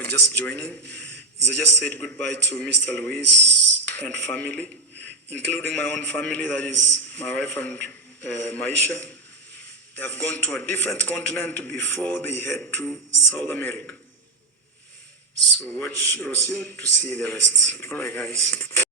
are just joining, I just said goodbye to Mr. Luis and family, including my own family, that is my wife and Maisha. They have gone to a different continent before they head to South America. So watch Rosio to see the rest. Alright guys.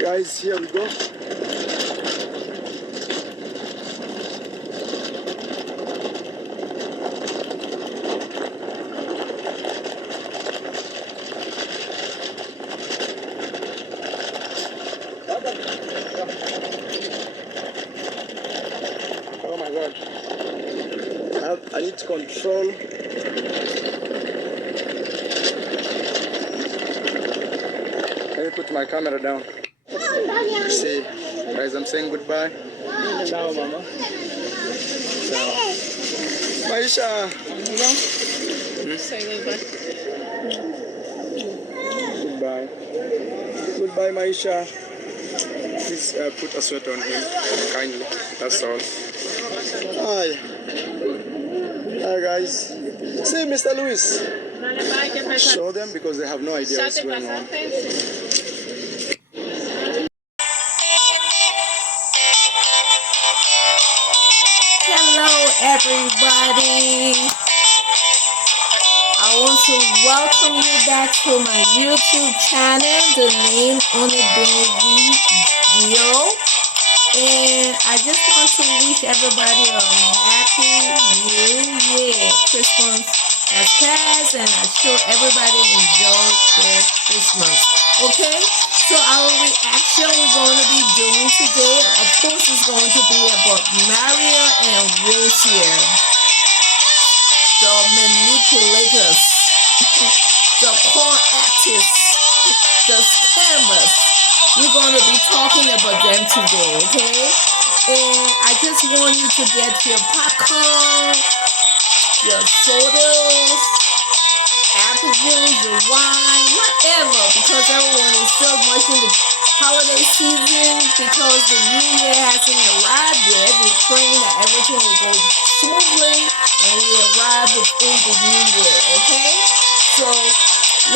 Guys, here we go. Oh my god. I need to control. Let me put my camera down. See, guys, I'm saying goodbye. Ciao, mama. Ciao. Maisha. Say goodbye. Goodbye. Goodbye, Maisha. Please put a sweater on him, kindly. That's all. Hi. Hi, guys. See, Mr. Luis. Show them because they have no idea what's going on. Hello everybody, I want to welcome you back to my YouTube channel, the name uneducated video, and I just want to wish everybody a happy new year. Christmas has passed and I'm sure everybody enjoyed their Christmas. Okay, so our reaction we're going to be doing today, of course, is going to be about Marwa and Rosio, the manipulators, the con artists, the scammers. We're going to be talking about them today, okay? And I just want you to get your popcorn, your sodas, apple juice, your wine, whatever, because everyone is so much in the holiday season, because the new year hasn't arrived yet. We're praying that everything will go smoothly and we arrive within the new year, okay? So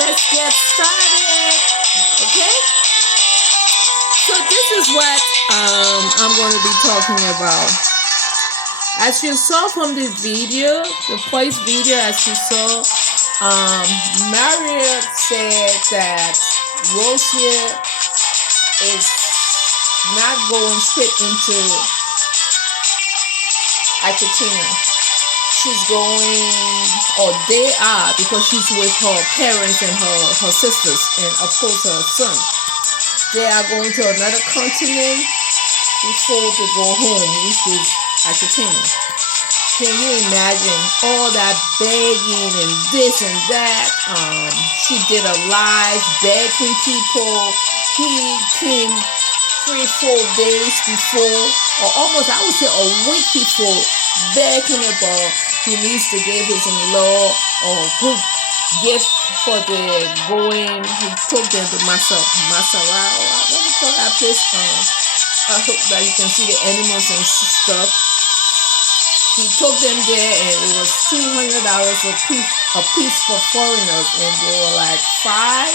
let's get started, okay? So this is what I'm going to be talking about. As you saw from the video, the first video, as you saw, Marwa said that Rosio is not going straight into Argentina. She's going, or they are, because she's with her parents and her sisters, and of course her son. They are going to another continent before they go home, which is Argentina. Can you imagine all that begging and this and that? She did a live begging people. He came 3-4 days before, or almost I would say a week before, begging about he needs to give his in-law a good gift for the going. He took them to Masara. What do you call that place? I hope that you can see the animals and stuff. He took them there, and it was $200 a piece for foreigners, and they were like 5.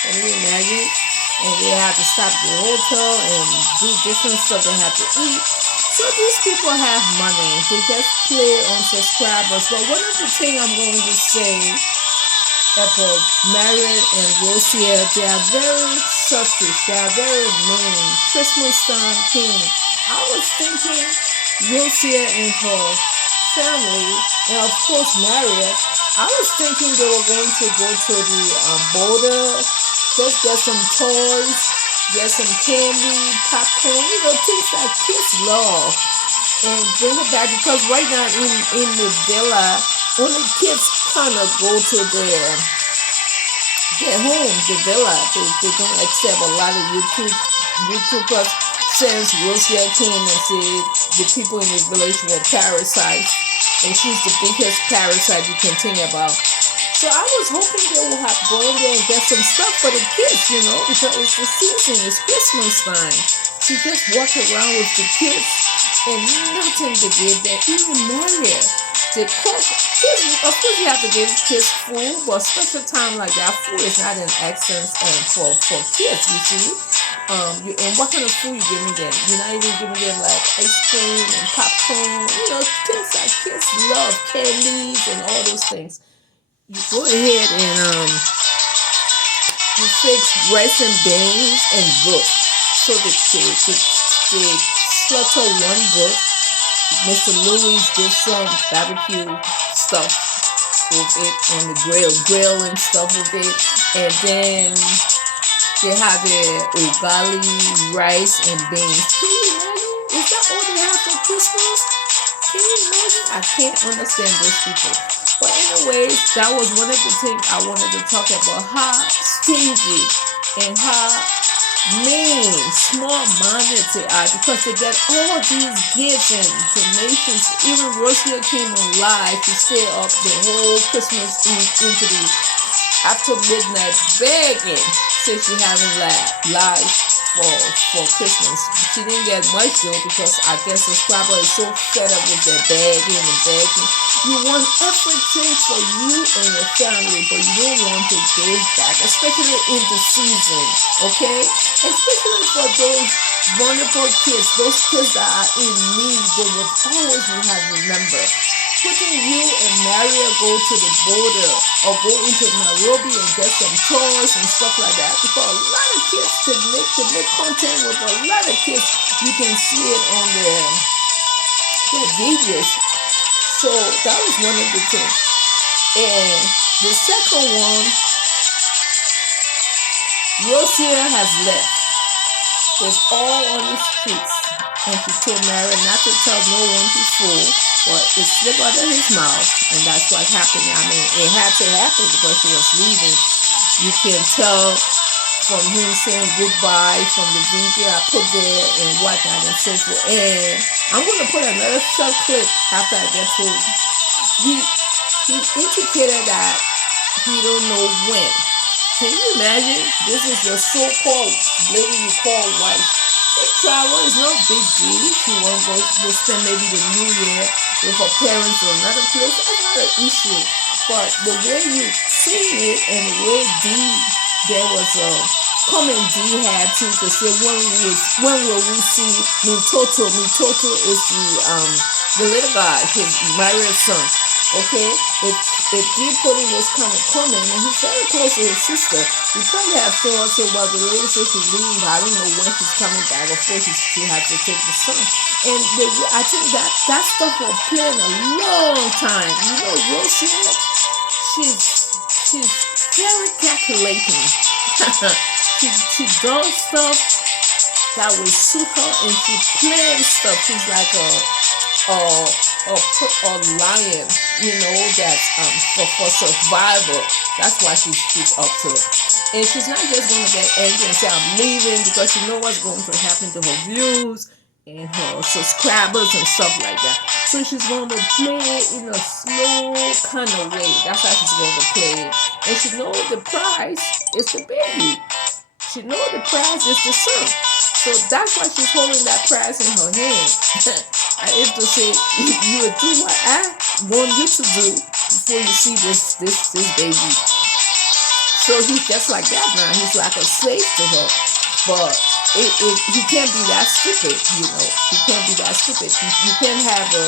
Can you imagine? And they had to stop at the hotel and do different stuff they had to eat. So these people have money. They just play on subscribers. But one of the things I'm going to say about Marwa and Rosio, they are very selfish. They are very mean. Christmas time came. I was thinking Rosio and her family, and of course Marwa, I was thinking they were going to go to the border, just get some toys, get some candy, popcorn, things that kids love, and bring it back because right now in the villa, only kids kind of go to their home, the villa. They don't accept a lot of YouTubers since Rosio came and said the people in the village were parasites, and she's the biggest parasite you can think about. So I was hoping they would have gone there and get some stuff for the kids, because it's the season, it's Christmas time. She just walked around with the kids and nothing to give them, even Maria. They cook. Kids, of course, you have to give kids food, but special time like that, food is not an excellence for kids, you see. And what kind of food you giving them? You're not even giving them like ice cream and popcorn, things that kids love, candies and all those things. You go ahead and you fix rice and beans and goat. So they slaughter one goat. Mr. Louis did some barbecue stuff with it on the grill and stuff with it, and then they have ugali, rice and beans. Can you imagine? Is that all they have for Christmas? Can you imagine? I can't understand those people. But anyways, that was one of the things I wanted to talk about, how stingy and how mean, small-minded they are, because they get all these gifts and donations. Even Rosio came on live to stay up the whole Christmas Eve into the after midnight begging, since she having live for Christmas. She didn't get much though, because I guess the subscriber is so fed up with their begging and begging. You want everything for you and your family, but you don't want to give back, especially in the season, okay? Especially for those vulnerable kids, those kids that are in need, they will always have remember. Putting you and Maria go to the border or go into Nairobi and get some toys and stuff like that, because a lot of kids to make content with a lot of kids. You can see it on their videos. So that was one of the things. And the second one, Rosio has left. It's all on the streets. And she told Mary not to tell no one before, but it slipped out of his mouth, and that's what happened. I mean, it had to happen because she was leaving. You can tell from him saying goodbye from the video I put there and whatnot and so forth. And I'm going to put another short clip after I get through. He indicated that he don't know when. Can you imagine? This is the so-called lady you call wife. Travel is no big deal. She won't go spend maybe the New Year with her parents or another place. That's not an issue. But the way you see it and the way there was a comment D had to say when will we see Mitoto? Mitoto is the little guy, his married son. Okay, if D put in those kind of comment, and he's very close to his sister, we probably have thought, well, the lady says she's leaving, but I don't know when she's coming back. Of course, she has to take the son. And I think that stuff will play in a long time. Rosio, she's very calculating. she does stuff that will suit her, and she plans stuff. She's like a lion, that's for survival. That's why she's up to it. And she's not just going to get angry and say I'm leaving, because she knows what's going to happen to her views and her subscribers and stuff like that. So she's going to play it in a slow kind of way. That's how she's going to play it. And she knows the prize is the baby. She knows the prize is the son. So that's why she's holding that prize in her hand. And it's to say, you will do what I want you to do before you see this baby. So he's just like that now. He's like a slave to her. But he can't be that stupid, He can't be that stupid. You can't have a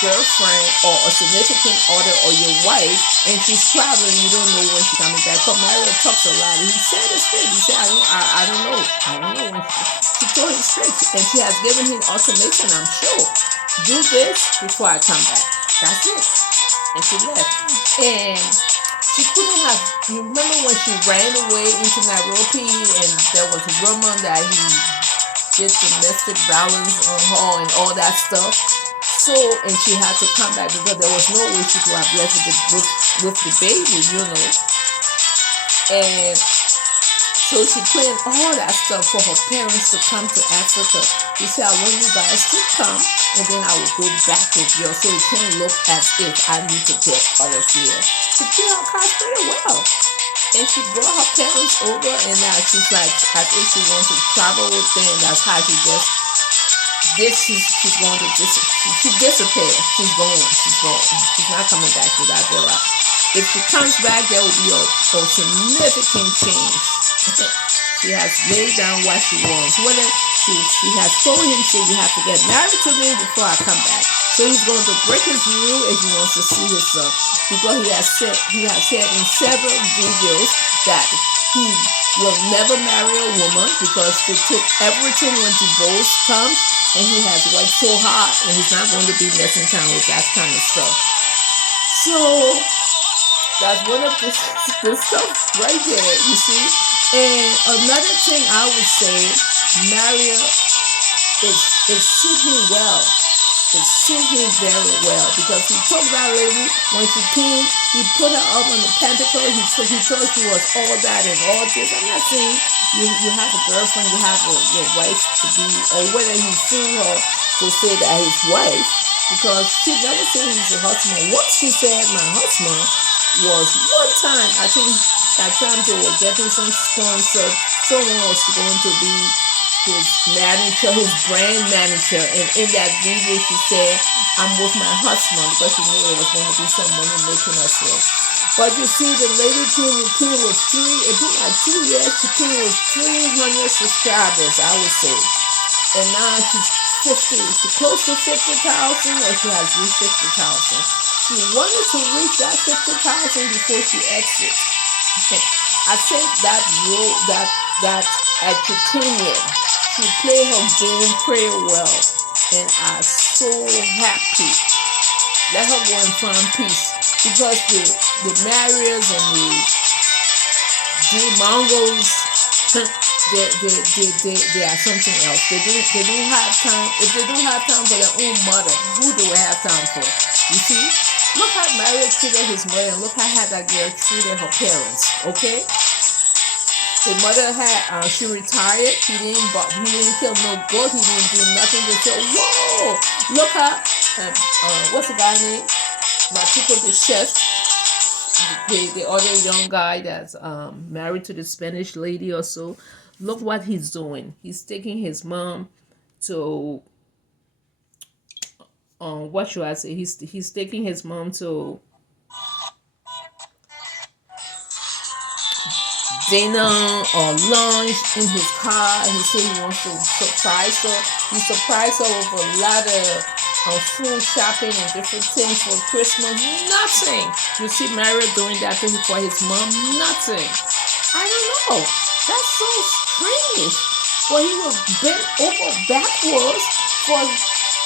girlfriend or a significant other or your wife, and she's traveling, you don't know when she's coming back. But Marwa talks a lot. He said it straight. He said, I don't know. I don't know when she told him straight. And she has given him ultimatum, I'm sure. Do this before I come back. That's it. And she left. And She couldn't have. You remember when she ran away into Nairobi and there was a rumor that he did domestic violence on her and all that stuff. So, and she had to come back because there was no way she could have left with the baby, you know. And so she planned all that stuff for her parents to come to Africa. She said, I want you guys to come and then I will go back with you so it can't look as if I need to get out of here. She did her cards pretty well. And she brought her parents over and now she's like, as if she wants to travel with them. That's how she just, she's going to she disappeared. She's going. She's not coming back to that villa. If she comes back, there will be a significant change. She has laid down what she wants. Whether she has told him, say, you have to get married to me before I come back. So he's going to break his rule if he wants to see his son. Because he has said in several videos that he will never marry a woman because they took everything when divorce comes, and he has worked so hard and he's not going to be messing around with that kind of stuff. So that's one of the stuff right there, you see. And another thing I would say, Maria is suiting well. It suit him very well because he took that lady when she came, he put her up on the pentacle, he thought she was all that and all this. I'm not saying you have a girlfriend, you have your wife to be, or whether he fooled her to say that his wife, because she never said he's a husband. What she said my husband was one time, I think that time they were getting some sponsor, someone was going to be his manager, his brand manager, and in that video she said, I'm with my husband because she knew it was going to be some money making us with. But you see, the lady came with it took like 2 years, she came with 300 subscribers, I would say. And now she's 50, she's close to 50,000, or she has reached 50,000. She wanted to reach that 50,000 before she exits. I think that role, that entertainment, she played her game pretty well, and I'm so happy. Let her go and find peace, because the Marias and the Mongols, they are something else. They don't have time. If they don't have time for their own mother, who do we have time for? You see, look how Maria treated his mother, and look how that girl treated her parents. Okay. The mother had, she retired. He didn't kill no goat. He didn't do nothing. They said, whoa, look how, what's the guy name? Matico the chef, the other young guy that's married to the Spanish lady or so. Look what he's doing. He's taking his mom to, what should I say? He's taking his mom to dinner or lunch in his car. He said he wants to surprise her. He surprised her with a lot of food shopping and different things for Christmas. Nothing. You see Mario doing that thing for his mom. Nothing. I don't know. That's so strange. But he was bent over backwards for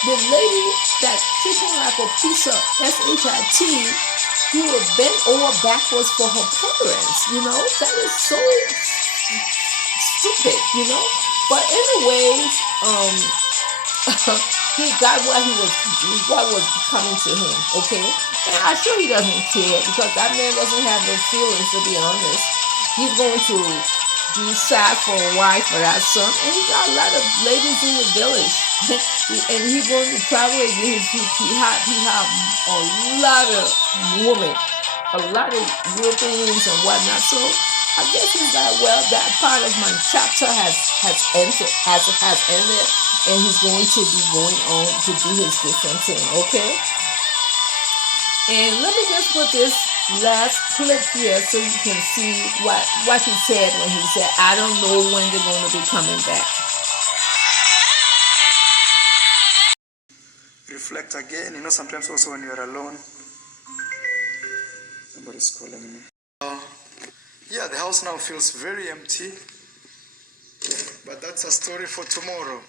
the lady that treated him like a piece of shit. He would bend over backwards for her parents, you know? That is so stupid, you know? But anyways, he got what was coming to him, okay? And I'm sure he doesn't care, because that man doesn't have no feelings, to be honest. He's going to be sad for a while for that son, and he got a lot of ladies in the village. And he's going to travel again. He had a lot of women, a lot of Europeans and whatnot. So I guess he's like, well, that part of my chapter has ended, and he's going to be going on to do his different thing. Okay. And let me just put this last clip here so you can see what he said when he said, I don't know when they're going to be coming back. Reflect again. You know, sometimes also when you're alone, somebody's calling me. Yeah, the house now feels very empty, but that's a story for tomorrow.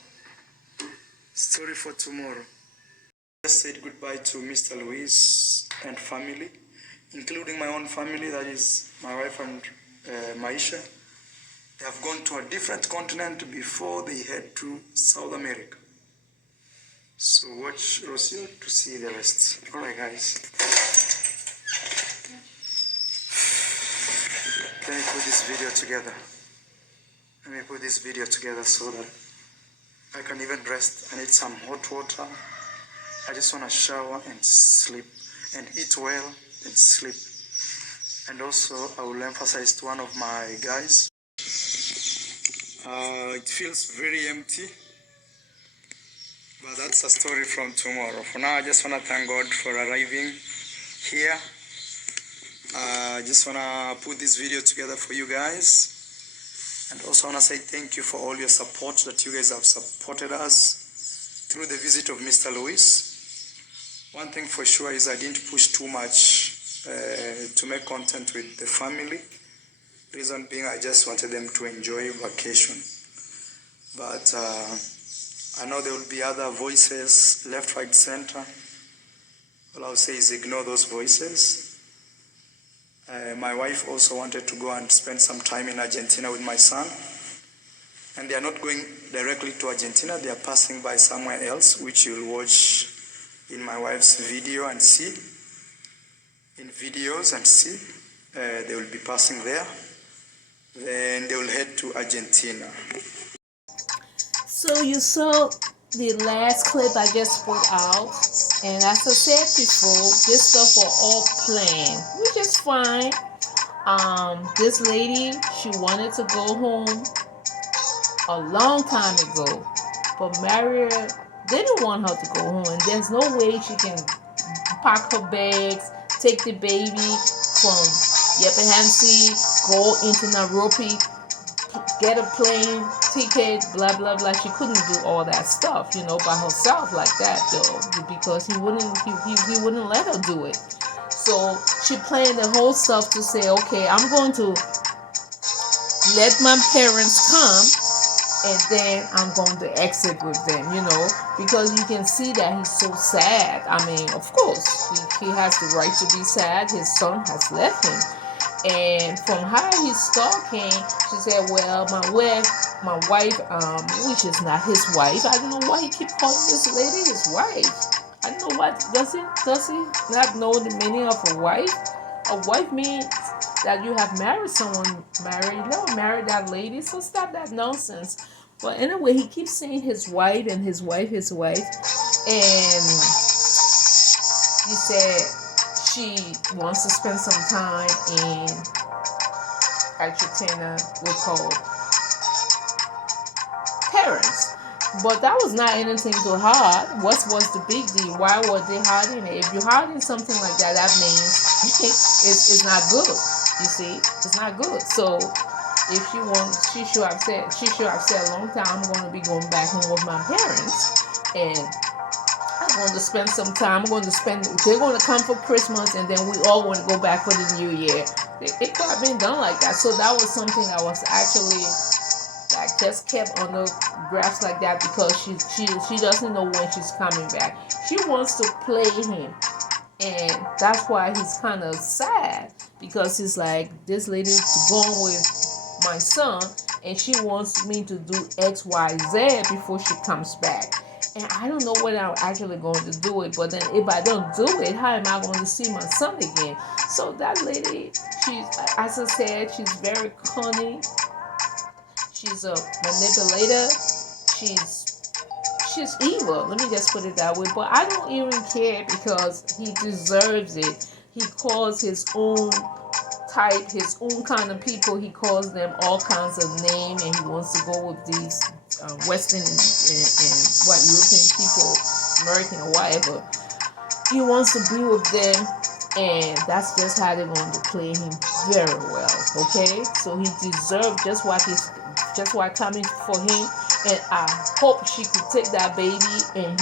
Story for tomorrow. I just said goodbye to Mr. Luis and family, including my own family, that is my wife and Maisha. They have gone to a different continent before they head to South America. So watch Rosio to see the rest. Alright guys. Let me put this video together. So that I can even rest. I need some hot water. I just want to shower and sleep and eat well and sleep. And also I will emphasize to one of my guys. It feels very empty, but that's a story from tomorrow. For now, I just want to thank God for arriving here. I just want to put this video together for you guys. And also want to say thank you for all your support that you guys have supported us through the visit of Mr. Luis. One thing for sure is I didn't push too much to make content with the family. Reason being, I just wanted them to enjoy vacation. But I know there will be other voices, left, right, center. All I'll say is ignore those voices. My wife also wanted to go and spend some time in Argentina with my son. And they are not going directly to Argentina. They are passing by somewhere else, which you'll watch in my wife's video and see. In videos and see. They will be passing there. Then they will head to Argentina. So you saw the last clip I just put out, and as I said before, this stuff were all planned, which is fine. This lady, she wanted to go home a long time ago, but Maria didn't want her to go home, and there's no way she can pack her bags, take the baby from Yepahansi, go into Nairobi, get a plane ticket, blah blah blah. She couldn't do all that stuff, by herself like that, though, because he wouldn't let her do it. So she planned the whole stuff to say, okay, I'm going to let my parents come, and then I'm going to exit with them, because you can see that he's so sad. I mean, of course, he has the right to be sad. His son has left him. And from how he's talking, she said, well, my wife, which is not his wife. I don't know why he keep calling this lady his wife. I don't know what, does he not know the meaning of a wife? A wife means that you have married someone, never married that lady, so stop that nonsense. But anyway, he keeps saying his wife and his wife, and he said she wants to spend some time in Argentina with her parents. But that was not anything too hard. What was the big deal? Why were they hiding it? If you're hiding something like that, that means it's not good. You see, it's not good. So if she wants, she should have said a long time, I'm going to be going back home with my parents, and I'm going to spend some time. They're going to come for Christmas, and then we all going to go back for the New Year. It could have been done like that. So that was something I was actually just kept on the graphs like that, because she doesn't know when she's coming back. She wants to play him, and that's why he's kind of sad, because he's like, this lady's going with my son, and she wants me to do X, Y, Z before she comes back. And I don't know when I'm actually going to do it, but then if I don't do it, how am I going to see my son again? So that lady, as I said, she's very cunning. She's a manipulator. She's evil. Let me just put it that way. But I don't even care, because he deserves it. He calls his own type, his own kind of people, he calls them all kinds of names, and he wants to go with these Western and what European people, American or whatever. He wants to be with them, and that's just how they're going to play him very well. Okay, so he deserves just what coming for him, and I hope she could take that baby, and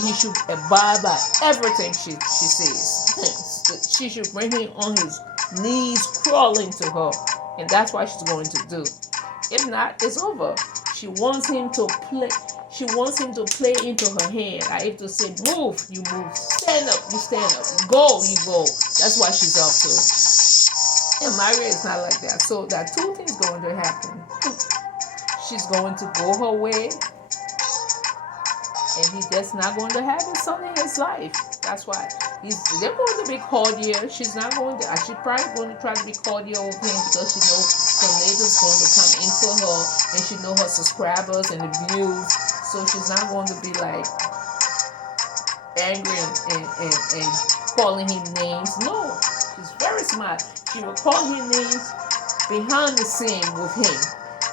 he should abide by everything she says. She should bring him on his knees, crawling to her, and that's what she's going to do. If not, it's over. She wants him to play. She wants him to play into her hand. Like if to say move, you move. Stand up, you stand up. Go, you go. That's what she's up to. And Maria is not like that. So there are two things going to happen. She's going to go her way, and he's just not going to have his son in his life. That's why they're going to be cordial. She's not going to. She's probably going to try to be cordial with him because she knows the neighbors going to come in for her, and she knows her subscribers and the views. So she's not going to be like angry and calling him names. No, she's very smart. She will call him names behind the scene with him.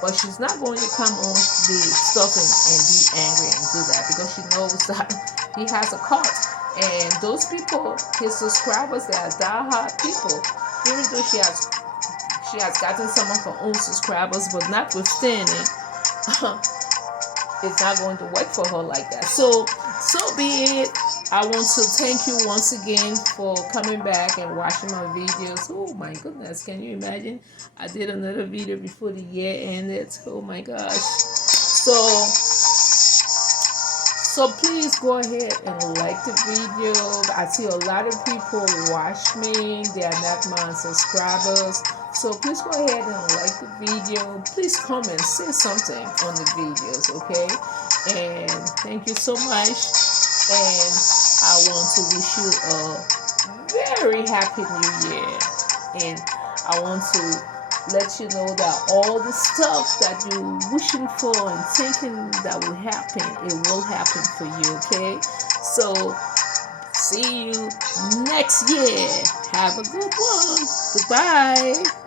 But she's not going to come on the stuff and be angry and do that because she knows that he has a cult. And those people, his subscribers, they are diehard people. Even though she has gotten some of her own subscribers, but notwithstanding, it's not going to work for her like that. So be it. I want to thank you once again for coming back and watching my videos. Oh my goodness, can you imagine? I did another video before the year ended. Oh my gosh. So please go ahead and like the video. I see a lot of people watch me. They are not my subscribers. So please go ahead and like the video. Please comment, say something on the videos, okay? And thank you so much. And I want to wish you a very happy new year. And I want to let you know that all the stuff that you're wishing for and thinking that will happen, it will happen for you, okay? So see you next year. Have a good one. Goodbye.